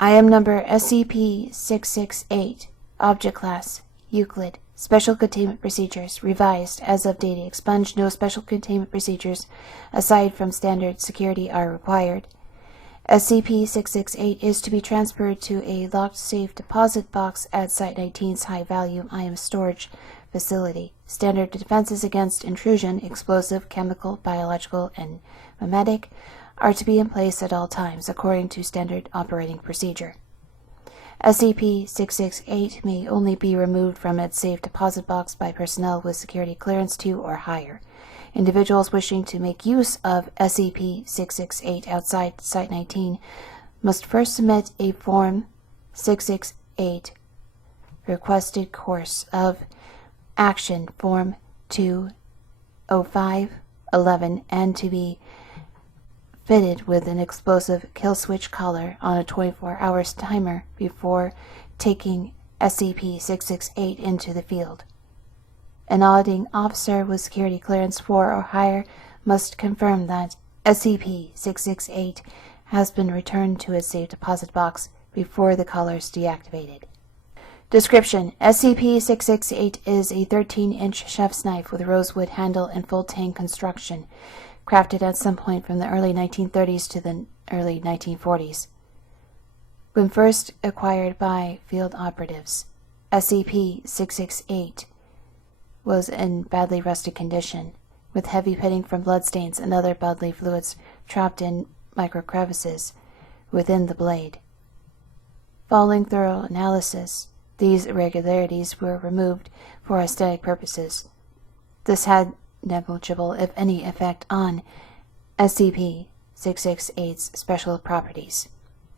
Item number SCP-668, Object Class, Euclid, Special Containment Procedures, revised as of data expunged. No special containment procedures aside from standard security are required. SCP-668 is to be transferred to a locked safe deposit box at Site-19's high-value item storage facility. Standard defenses against intrusion, explosive, chemical, biological, and memetic, are to be in place at all times, according to standard operating procedure. SCP-668 may only be removed from its safe deposit box by personnel with security clearance 2 or higher. Individuals wishing to make use of SCP-668 outside Site-19 must first submit a Form 668 Requested Course of Action Form 20511 and to be fitted with an explosive kill switch collar on a 24-hour timer before taking SCP-668 into the field. An auditing officer with security clearance 4 or higher must confirm that SCP-668 has been returned to its safe deposit box before the collar is deactivated. Description: SCP-668 is a 13-inch chef's knife with rosewood handle and full-tang construction, crafted at some point from the early 1930s to the early 1940s. When first acquired by field operatives, SCP-668 was in badly rusted condition, with heavy pitting from bloodstains and other bodily fluids trapped in microcrevices within the blade. Following thorough analysis, these irregularities were removed for aesthetic purposes. This had negligible, if any, effect on SCP-668's special properties.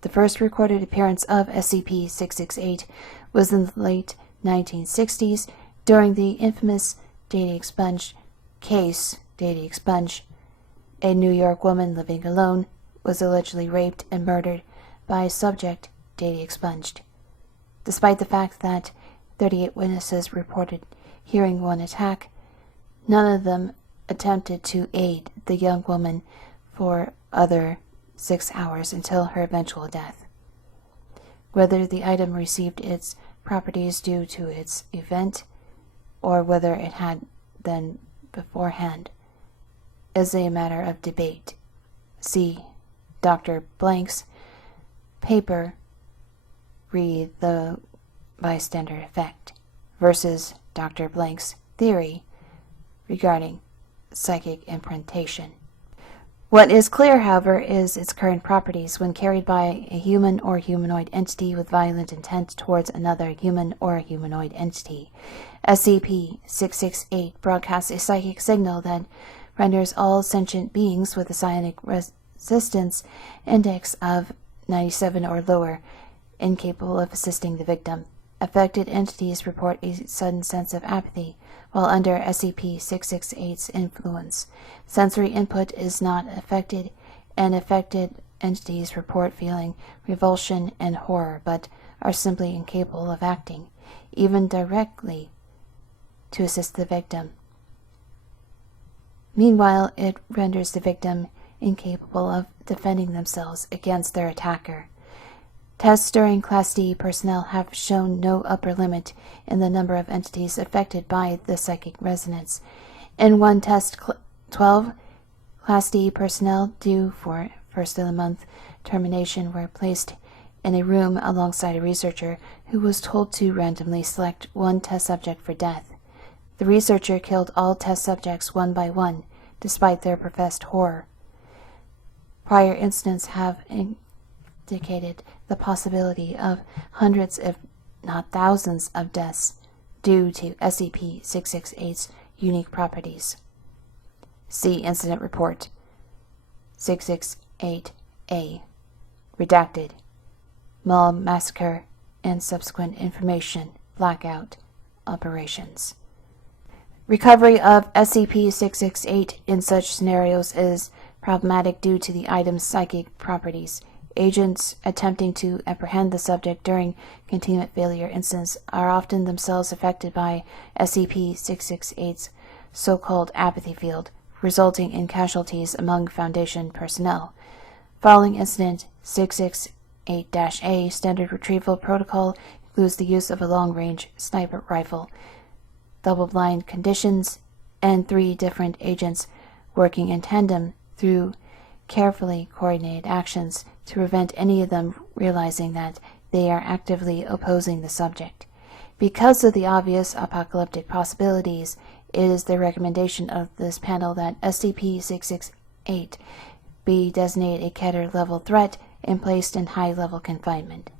The first recorded appearance of SCP-668 was in the late 1960s during the infamous Data Expunge case. Data Expunge, a New York woman living alone, was allegedly raped and murdered by a subject Data expunged. Despite the fact that 38 witnesses reported hearing one attack, none of them attempted to aid the young woman for other 6 hours until her eventual death. Whether the item received its properties due to its event, or whether it had them beforehand, is a matter of debate. See Dr. Blank's paper, Read the Bystander Effect, versus Dr. Blank's theory regarding psychic imprintation. What is clear, however, is its current properties when carried by a human or humanoid entity with violent intent towards another human or humanoid entity. SCP-668 broadcasts a psychic signal that renders all sentient beings with a psionic resistance index of 97 or lower incapable of assisting the victim. Affected entities report a sudden sense of apathy while under SCP-668's influence. Sensory input is not affected, and affected entities report feeling revulsion and horror, but are simply incapable of acting, even directly, to assist the victim. Meanwhile, it renders the victim incapable of defending themselves against their attacker. Tests during Class D personnel have shown no upper limit in the number of entities affected by the psychic resonance. In one test, 12 Class D personnel due for first of the month termination were placed in a room alongside a researcher who was told to randomly select one test subject for death. The researcher killed all test subjects one by one, despite their professed horror. Prior incidents have indicated the possibility of hundreds, if not thousands, of deaths due to SCP-668's unique properties. See Incident Report 668A. Redacted. Mall Massacre and Subsequent Information Blackout Operations. Recovery of SCP-668 in such scenarios is problematic due to the item's psychic properties. Agents attempting to apprehend the subject during containment failure incidents are often themselves affected by SCP-668's so-called apathy field, resulting in casualties among Foundation personnel. Following Incident 8-A standard retrieval protocol includes the use of a long-range sniper rifle, double-blind conditions, and 3 different agents working in tandem through carefully coordinated actions to prevent any of them realizing that they are actively opposing the subject. Because of the obvious apocalyptic possibilities, it is the recommendation of this panel that SCP-668 be designated a Keter level threat and placed in high-level confinement.